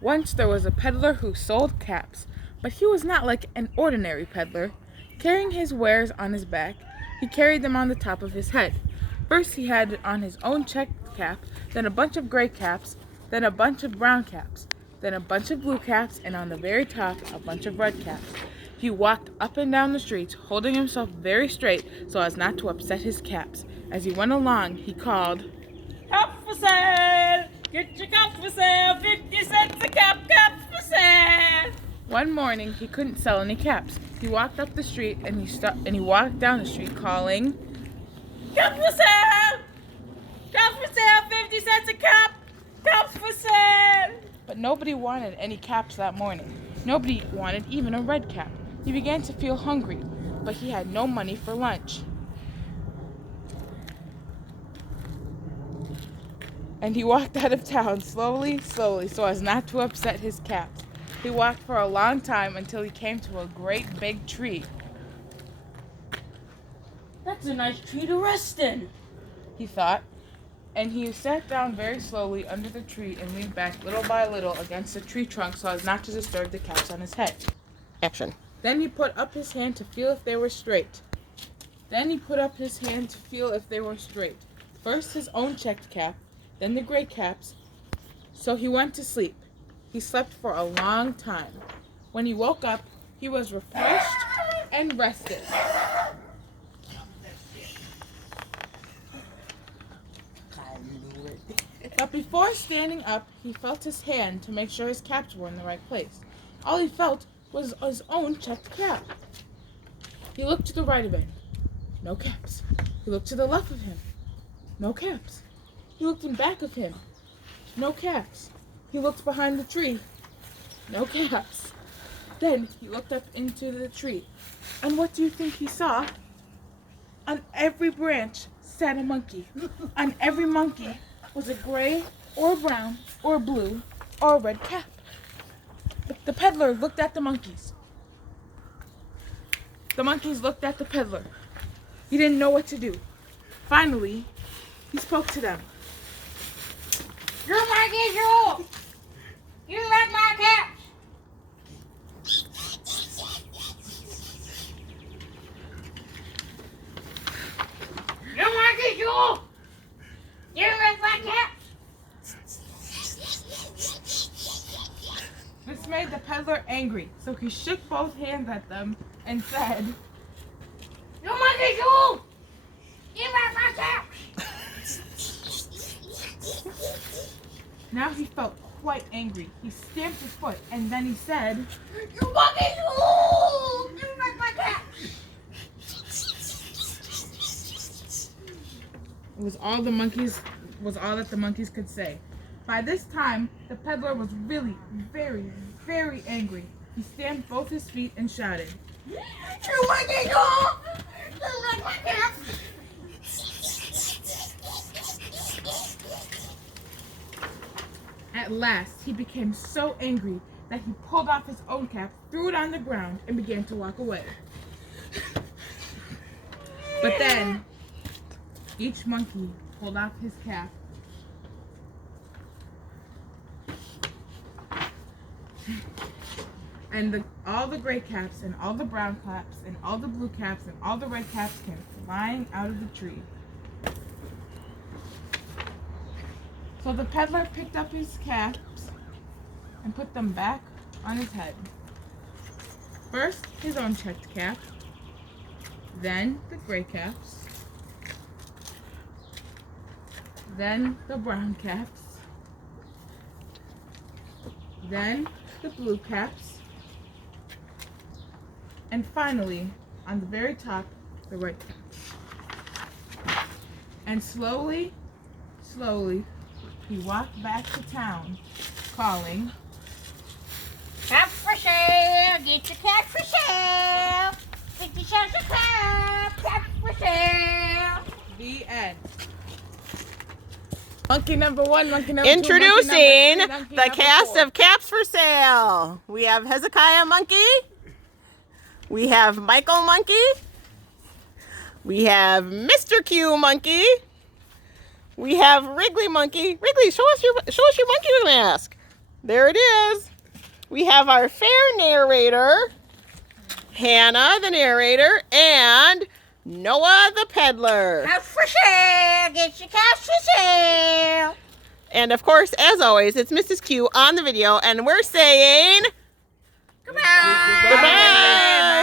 Once there was a peddler who sold caps, but he was not like an ordinary peddler. Carrying his wares on his back, he carried them on the top of his head. First he had on his own checked cap, then a bunch of gray caps, then a bunch of brown caps, then a bunch of blue caps, and on the very top, a bunch of red caps. He walked up and down the streets, holding himself very straight so as not to upset his caps. As he went along, he called, "Cap for sale! Get your cap for sale! 50 cents a cap, cap for sale!" One morning, he couldn't sell any caps. He walked up the street and he walked down the street calling, "Cap for sale! Cap for sale! 50 cents a cap! Cap for sale!" But nobody wanted any caps that morning. Nobody wanted even a red cap. He began to feel hungry, but he had no money for lunch. And he walked out of town slowly, so as not to upset his caps. He walked for a long time until he came to a great big tree. "That's a nice tree to rest in," he thought, and he sat down very slowly under the tree and leaned back little by little against the tree trunk so as not to disturb the caps on his head. Action. Then he put up his hand to feel if they were straight. First his own checked cap, then the gray caps. So he went to sleep. He slept for a long time. When he woke up, he was refreshed and rested. But before standing up, he felt his hand to make sure his caps were in the right place. All he felt was his own checked cap. He looked to the right of it. No caps. He looked to the left of him. No caps. He looked in back of him. No caps. He looked behind the tree. No caps. Then he looked up into the tree. And what do you think he saw? On every branch sat a monkey. On every monkey was a gray or brown or blue or red cap. The peddler looked at the monkeys. The monkeys looked at the peddler. He didn't know what to do. Finally, he spoke to them. "You monkeys, you! You like my caps! You monkeys, you! You like my caps! This made the peddler angry, so he shook both hands at them and said, You monkeys, you! You like my caps! Now he felt quite angry. He stamped his foot and then he said, You monkeys, you! You like my caps! It was all that the monkeys could say. By this time, the peddler was really very, very angry. He stamped both his feet and shouted, You monkeys, you! You like my caps! At last, he became so angry that he pulled off his own cap, threw it on the ground, and began to walk away. But then, each monkey pulled off his cap. And all the gray caps, and all the brown caps, and all the blue caps, and all the red caps came flying out of the tree. So the peddler picked up his caps and put them back on his head. First, his own checked cap, then the gray caps, then the brown caps, then the blue caps, and finally, on the very top, the red cap. And slowly, he walked back to town, calling, Cap for sale! Get your cap for sale! 50 cents a cap! Cap for sale! the end. Monkey number one, monkey number two, Introducing monkey number three, monkey the number cast four. of Caps for Sale. We have Hezekiah Monkey. We have Michael Monkey. We have Mr. Q Monkey. We have Wrigley Monkey. Wrigley, show us your monkey mask. There it is. We have our fair narrator, Hannah the narrator, and Noah the peddler. Cows for sale. Get your cows for sale. And of course, as always, it's Mrs. Q on the video, and we're saying Goodbye. goodbye.